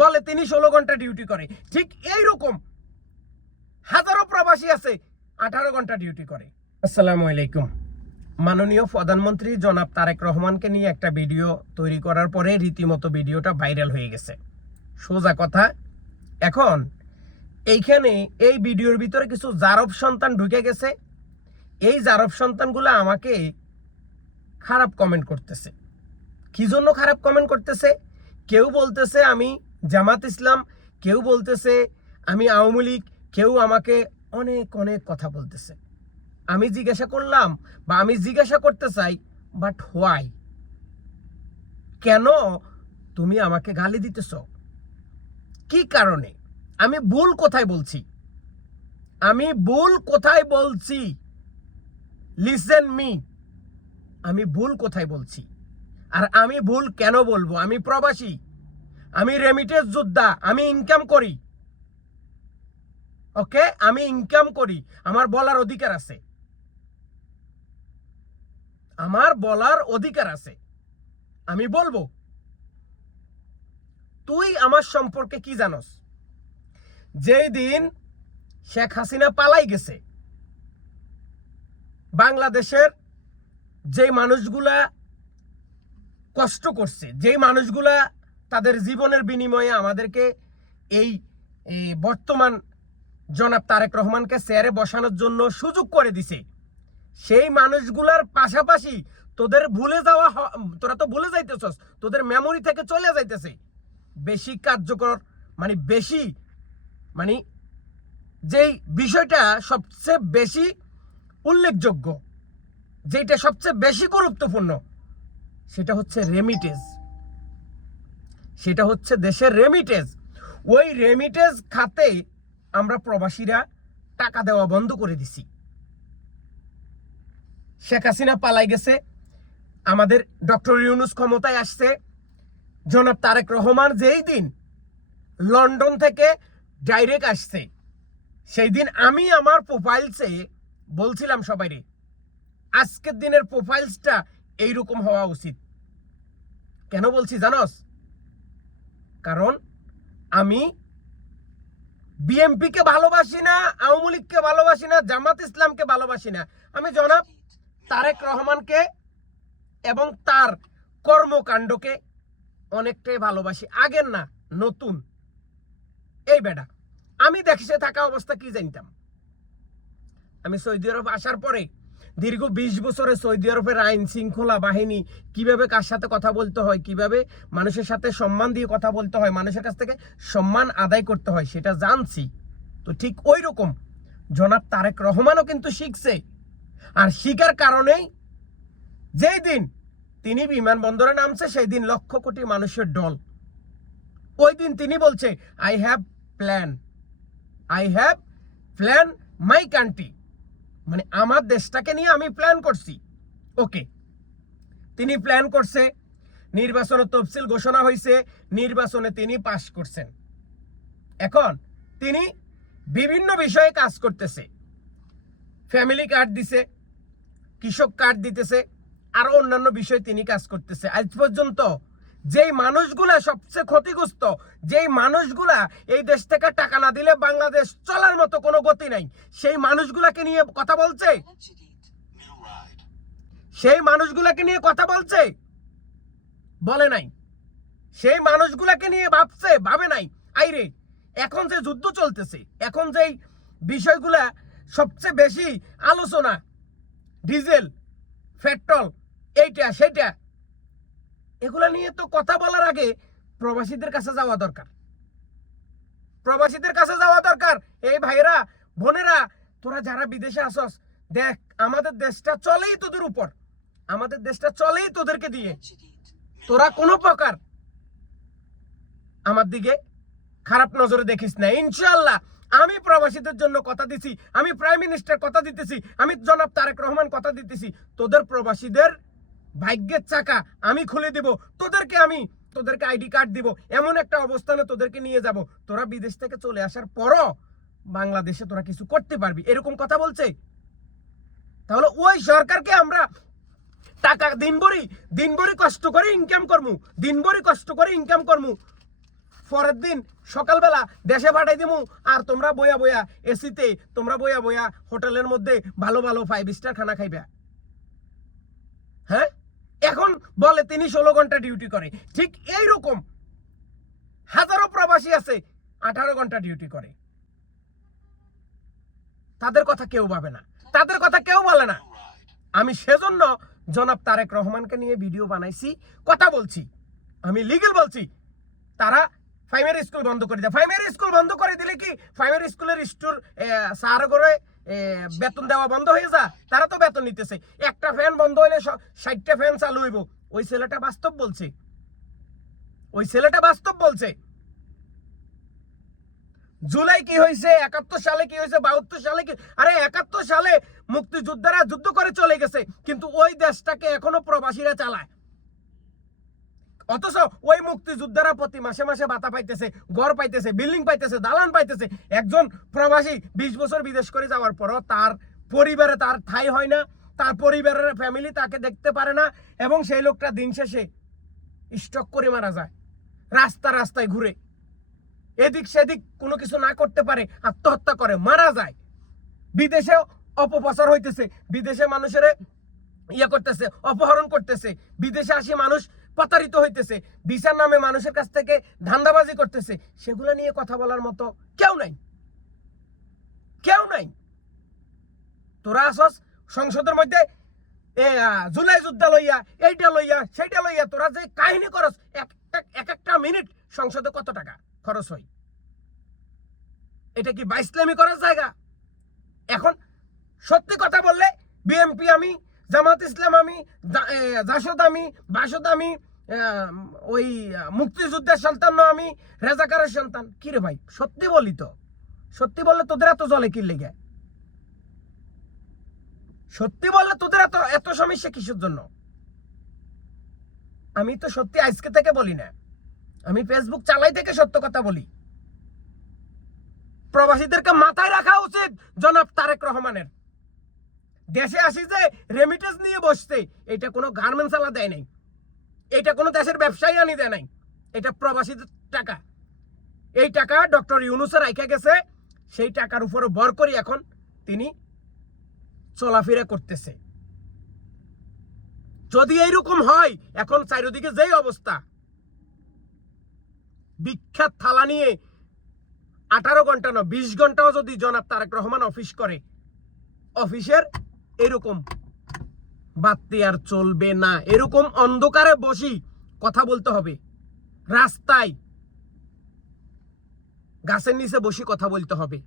বলে তিনি 16 ঘন্টা ডিউটি করে, ঠিক এইরকম হাজারো প্রবাসী আছে 18 ঘন্টা ডিউটি করে। আসসালামু আলাইকুম। মাননীয় প্রধানমন্ত্রী জনাব তারেক রহমানকে নিয়ে একটা ভিডিও তৈরি করার পরে রীতিমতো ভিডিওটা ভাইরাল হয়ে গেছে। সোজা কথা, এখন এইখানে এই ভিডিওর ভিতরে কিছু জারব সন্তান ঢুকে গেছে। এই জারব সন্তানগুলো আমাকে খারাপ কমেন্ট করতেছে। কি জন্য খারাপ কমেন্ট করতেছে? কেউ বলতেছে আমি জামাত ইসলাম, কেউ বলতেছে আমি আওয়ামী লীগ, কেউ আমাকে অনেক অনেক কথা বলতেছে। আমি জিজ্ঞাসা করলাম বা আমি জিজ্ঞাসা করতে চাই, বাট হোয়াই? কেন তুমি আমাকে গালি দিতেছ? কি কারণে? আমি ভুল কোথায় বলছি? আমি ভুল কোথায় বলছি? লিসেন মি, আমি ভুল কোথায় বলছি? আর আমি ভুল কেন বলবো? আমি প্রবাসী, আমি রেমিটেন্স যোদ্ধা, আমি ইনকাম করি। ওকে, আমি ইনকাম করি, আমার বলার অধিকার আছে, আমার বলার অধিকার আছে, আমি বলবো। তুই আমার সম্পর্কে কি জানোস? যেই দিন শেখ হাসিনা পালাই গেছে, বাংলাদেশের যে মানুষগুলা কষ্ট করছে, যেই মানুষগুলা তাদের জীবনের বিনিময়ে আমাদেরকে এই বর্তমান জনাব তারেক রহমানকে চেয়ারে বসানোর জন্য সুযোগ করে দিছে, সেই মানুষগুলার পাশাপাশি তোদের ভুলে যাওয়া, তোরা তো ভুলে যাইতেছস, তোদের মেমোরি থেকে চলে যাইতেছে বেশি কার্যকর, মানে বেশি, মানে যেই বিষয়টা সবচেয়ে বেশি উল্লেখযোগ্য, যেটা সবচেয়ে বেশি গুরুত্বপূর্ণ, সেটা হচ্ছে রেমিটেন্স, সেটা হচ্ছে দেশের রেমিটেন্স। ওই রেমিটেন্স খাতে আমরা প্রবাসীরা টাকা দেওয়া বন্ধ করে দিছি। শেখ হাসিনা পালাই গেছে, আমাদের ডক্টর ইউনূস ক্ষমতায় আসছে, জনাব তারেক রহমান যেই দিন লন্ডন থেকে ডাইরেক্ট আসছে, সেই দিন আমি আমার প্রোফাইলসে বলছিলাম সবাইরে, আজকের দিনের প্রোফাইলসটা এইরকম হওয়া উচিত। কেন বলছি জানোস? কারণ আমি বিএনপিকে ভালোবাসি না, আওয়ামী লীগকে ভালোবাসি না, জামাত ইসলামকে ভালোবাসি না, আমি জনাব তারেক রহমানকে এবং তার কর্মকাণ্ডকে অনেকটাই ভালোবাসি। আগের না, নতুন। এই বেটা, আমি দেশে থাকা অবস্থা কি জানতাম? আমি সৌদি আরব আসার পরে দীর্ঘ 20 বছরে সৌদি আরবের আইন শৃঙ্খলা বাহিনী কিভাবে কার সাথে কথা বলতে হয়, কিভাবে মানুষের সাথে সম্মান দিয়ে কথা বলতে হয়, মানুষের কাছ থেকে সম্মান আদায় করতে হয়, সেটা জানছি। তো ঠিক ওই রকম জনাব তারেক রহমানও কিন্তু শিখছে। আর শিখার কারণেই যেই দিন তিনি বিমানবন্দরে নামছে, সেই দিন লক্ষ কোটি মানুষের দল, ওই দিন তিনি বলছে I have plan my country, মানে আমার দেশটাকে নিয়ে আমি প্ল্যান করছি। ওকে, তিনি প্ল্যান করছে, নির্বাচনের তফসিল ঘোষণা হয়েছে, নির্বাচনে তিনি পাশ করছেন। এখন তিনি বিভিন্ন বিষয়ে কাজ করতেছে, ফ্যামিলি কার্ড দিছে, কৃষক কার্ড দিতেছে, আর অন্যান্য বিষয়ে তিনি কাজ করতেছে। আজ পর্যন্ত যেই মানুষগুলা সবচেয়ে ক্ষতিগ্রস্ত, যেই মানুষগুলা এই দেশ থেকে টাকা না দিলে বাংলাদেশ চলার মতো কোনো গতি নাই, সেই মানুষগুলাকে নিয়ে কথা বলছে, সেই মানুষগুলাকে নিয়ে কথা বলছে, বলে নাই। সেই মানুষগুলাকে নিয়ে ভাবছে, ভাবে নাই। আইরে, এখন যে যুদ্ধ চলতেছে, এখন যেই বিষয়গুলা সবচেয়ে বেশি আলোচনা, ডিজেল, পেট্রোল, এইটা সেটা, এগুলা নিয়ে তো কথা বলার আগে প্রবাসীদের কাছে যাওয়া দরকার, প্রবাসীদের কাছে যাওয়া দরকার। এই ভাইরা বোনেরা, তোরা যারা বিদেশে আসস, দেখ আমাদের দেশটা চলেই তোদের উপর, আমাদের দেশটা চলেই তোদেরকে দিয়ে। তোরা কোনো প্রকার আমার দিকে খারাপ নজরে দেখিস না। ইনশাআল্লাহ আমি প্রবাসীদের জন্য কথা দিছি, আমি প্রাইম মিনিস্টার কথা দিতেছি, আমি জনাব তারেক রহমান কথা দিতেছি, তোদের প্রবাসীদের ভাগ্যের চাকা আমি খুলে দিব, তোদেরকে আইডি কার্ড দিব, এমন একটা অবস্থানে তোদেরকে নিয়ে যাব, তোরা বিদেশ থেকে চলে আসার পরও বাংলাদেশে তোরা কিছু করতে পারবি, এরকম কথা বলছে। তাহলে ওই সরকারকে আমরা টাকা দিনভরি কষ্ট করে ইনকাম করমু, দিনভরি কষ্ট করে ইনকাম করমু, পরের দিন সকালবেলা দেশে পাঠাই দিমু আর তোমরা বইয়া বইয়া এসিতে তোমরা বইয়া বইয়া হোটেলের মধ্যে ভালো ভালো 5 স্টার খানা খাইবা। হ্যাঁ, এখন বলে তিনি 16 ঘন্টা ডিউটি করে। ঠিক এইরকম হাজারো প্রবাসী আছে 18 ঘন্টা ডিউটি করে। তাদের কথা কেউ ভাবে না, তাদের কথা কেউ বলে না। আমি সেজন্য জনাব তারেক রহমানকে নিয়ে ভিডিও বানাইছি, কথা বলছি, আমি লিগ্যাল বলছি। তারা প্রাইমারি স্কুল বন্ধ করে দেয়। প্রাইমারি স্কুল বন্ধ করে দিলে কি প্রাইমারি স্কুলের স্টোর স্যার করে বেতন দেওয়া বন্ধ হয়ে যা? তারা তো বেতন নিতেছে। একটা ফ্যান বন্ধ হইলে 60টা ফ্যান চালু হইব। ওই ছেলেটা বাস্তব বলছে, ওই ছেলেটা বাস্তব বলছে। জুলাই কি হয়েছে, 71 সালে কি হয়েছে, 72 সালে কি? আরে 71 সালে মুক্তিযোদ্ধারা যুদ্ধ করে চলে গেছে, কিন্তু ওই দেশটাকে এখনো প্রবাসীরা চালায়। অথচ ওই মুক্তিযোদ্ধারা প্রতি মাসে মাসে ভাতা পাইতেছে, ঘর পাইতেছে, বিল্ডিং পাইতেছে, দালান পাইতেছে। একজন প্রবাসী 20 বছর বিদেশ করে যাওয়ার পরও তার পরিবারে তার ঠাঁই হয় না, তার পরিবারের ফ্যামিলি তাকে দেখতে পারে না, এবং সেই লোকটা দিন শেষে স্ট্রোক করে মারা যায়, রাস্তায় ঘুরে, এদিক সেদিক কোনো কিছু না করতে পারে, আত্মহত্যা করে মারা যায়। বিদেশে অপপ্রচার হইতেছে, বিদেশে মানুষের করতেছে, অপহরণ করতেছে, বিদেশে আসি মানুষ প্রতারিত হইতেছে, ভিসার নামে মানুষের কাছ থেকে ধান্দাবাজি করতেছে। সেগুলো নিয়ে কথা বলার মতো কেউ নাই, কেউ নাই। তোরা আসস সংসদের মধ্যে জুলাই যুদ্ধ লইয়া, এইটা লইয়া, সেইটা লইয়া, তোরা যে কাহিনী করস, একটা মিনিট সংসদে কত টাকা খরচ হয়? এটা কি বাইসলামি করার জায়গা? এখন সত্যি কথা বললে বিএনপি আমি, জামাত ইসলাম আমি, জাসদ আমি, বাসদ আমি, ওই মুক্তিযুদ্ধের সন্তান আমি, রেজাকারের সন্তান। কি রে ভাই, সত্যি বলি তো, সত্যি বললে তোদের এত জলে কি লেগে? সত্যি বললে তোদের এত সমস্যা কিসের জন্য? আমি তো সত্যি আজকে থেকে বলি না, আমি ফেসবুক চালাই থেকে সত্য কথা বলি। প্রবাসীদেরকে মাথায় রাখা উচিত জনাব তারেক রহমানের। দেশে আসি যে রেমিটেন্স নিয়ে বসছে, এটা কোনো গার্মেন্টস আলা দেয় নাই, এটা কোনো দেশের ব্যবসায়ী আনি দেয় নাই, এটা প্রবাসীদের টাকা। এই টাকা ডক্টর ইউনূসের রাইখা গেছে, সেই টাকার উপরে ভর করে এখন তিনি চলাফেরা করতেছে। যদি এইরকম হয়, এখন চারিদিকে যেই অবস্থা, বিখ্যাত থালা নিয়ে 18 ঘন্টা না 20 ঘন্টাও যদি জনাব তারেক রহমান অফিস করে, অফিসের এরকম বাতি আর চলবে না। এরকম অন্ধকারে বসি কথা বলতে হবে, রাস্তায় গাছের নিচে বসে কথা বলতে হবে।